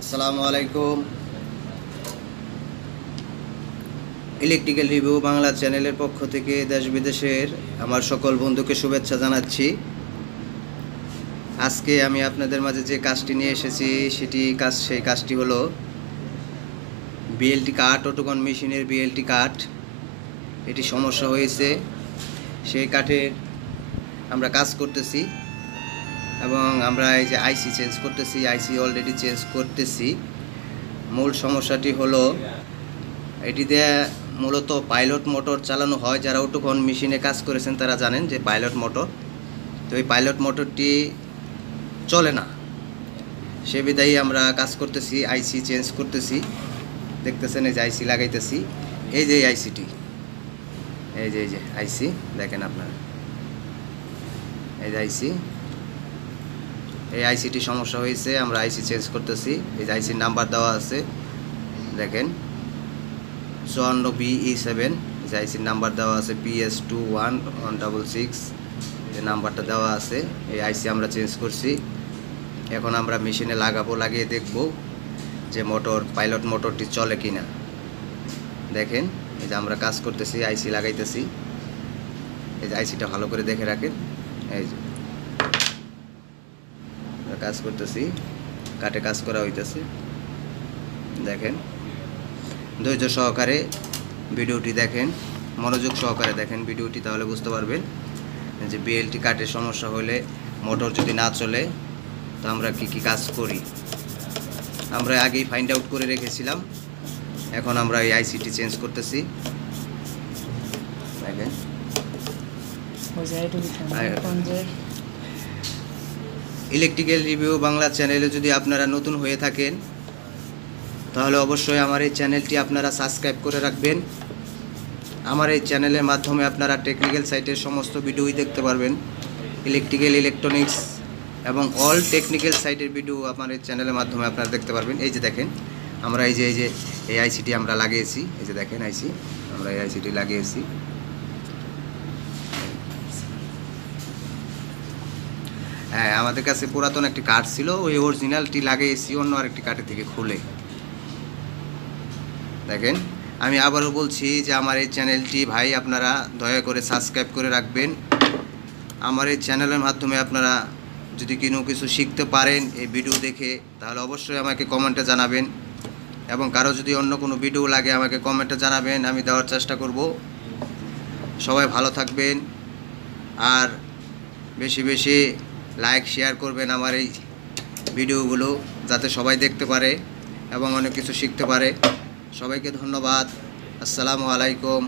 আসসালামু আলাইকুম। Electrical review Bangla চ্যানেলের পক্ষ থেকে দেশ বিদেশের আমার সকল বন্ধুকে শুভেচ্ছা জানাচ্ছি। আজকে আমি আপনাদের মাঝে যে কাজটি নিয়ে এসেছি সেই কাজটি হলো বিএলটি কাঠ, অটোকন মেশিনের বিএলটি কাঠ। এটি সমস্যা হয়েছে, সেই কাঠের আমরা কাজ করতেছি এবং আমরা এই যে আইসি চেঞ্জ করতেছি, আইসি অলরেডি চেঞ্জ করতেছি। মূল সমস্যাটি হলো এটিতে মূলত পাইলট মোটর চালানো হয়। যারা অটোকন মেশিনে কাজ করেছেন তারা জানেন যে পাইলট মোটর, তো এই পাইলট মোটরটি চলে না। সে বিধায় আমরা কাজ করতেছি, আইসি চেঞ্জ করতেছি। দেখতেছেন এই যে আইসি লাগাইতেছি, এই যে আইসিটি, এই যে আইসি দেখেন আপনারা, এই যে আইসি, এই আইসিটি সমস্যা হয়েছে, আমরা আইসি চেঞ্জ করতেছি। এই যে আইসির নাম্বার দেওয়া আছে দেখেন 54BE7, যে আইসির নাম্বার দেওয়া আছে PS21166, যে নাম্বারটা দেওয়া আছে। এই আইসি আমরা চেঞ্জ করছি। এখন আমরা মেশিনে লাগাবো, লাগিয়ে দেখব যে পাইলট মোটরটি চলে কিনা। দেখেন এই যে আমরা কাজ করতেছি, আইসি লাগাইতেছি। এই যে আইসিটা ভালো করে দেখে রাখেন, এই যে কাজ করতেছি, কাটে কাজ করা হইতেছে। দেখেন ধৈর্য সহকারে ভিডিওটি দেখেন, মনোযোগ সহকারে দেখেন ভিডিওটি, তাহলে বুঝতে পারবেন যে বিএলটি কাঠের সমস্যা হলে, মোটর যদি না চলে, তো আমরা কি কাজ করি। আমরা আগেই ফাইন্ড আউট করে রেখেছিলাম, এখন আমরা এই আইসিটি চেঞ্জ করতেছি। দেখেন ইলেকট্রিক্যাল রিভিউ বাংলা চ্যানেলে যদি আপনারা নতুন হয়ে থাকেন তাহলে অবশ্যই আমার এই চ্যানেলটি আপনারা সাবস্ক্রাইব করে রাখবেন। আমার এই চ্যানেলের মাধ্যমে আপনারা টেকনিক্যাল সাইটের সমস্ত ভিডিওই দেখতে পারবেন, ইলেকট্রিক্যাল, ইলেকট্রনিক্স এবং অল টেকনিক্যাল সাইটের ভিডিও আমার এই চ্যানেলের মাধ্যমে আপনারা দেখতে পারবেন। এই যে দেখেন আমরা এই আইসিটি আমরা লাগিয়েছি, এই যে দেখেন আইসি, আমরা এই আইসিটি লাগিয়েছি। হ্যাঁ, আমাদের কাছে পুরাতন একটি কাঠ ছিল, ওই অরিজিনালটি লাগিয়েছি অন্য আরেকটি কাঠের থেকে খুলে। দেখেন আমি আবারও বলছি যে আমার এই চ্যানেলটি ভাই আপনারা দয়া করে সাবস্ক্রাইব করে রাখবেন। আমার এই চ্যানেলের মাধ্যমে আপনারা যদি কোনো কিছু শিখতে পারেন এই ভিডিও দেখে, তাহলে অবশ্যই আমাকে কমেন্টে জানাবেন, এবং কারো যদি অন্য কোনো ভিডিও লাগে আমাকে কমেন্টে জানাবেন, আমি দেওয়ার চেষ্টা করব। সবাই ভালো থাকবেন, আর বেশি বেশি লাইক শেয়ার করবেন আমার এই ভিডিওগুলো, যাতে সবাই দেখতে পারে এবং অনেক কিছু শিখতে পারে। সবাইকে ধন্যবাদ। আসসালামু আলাইকুম।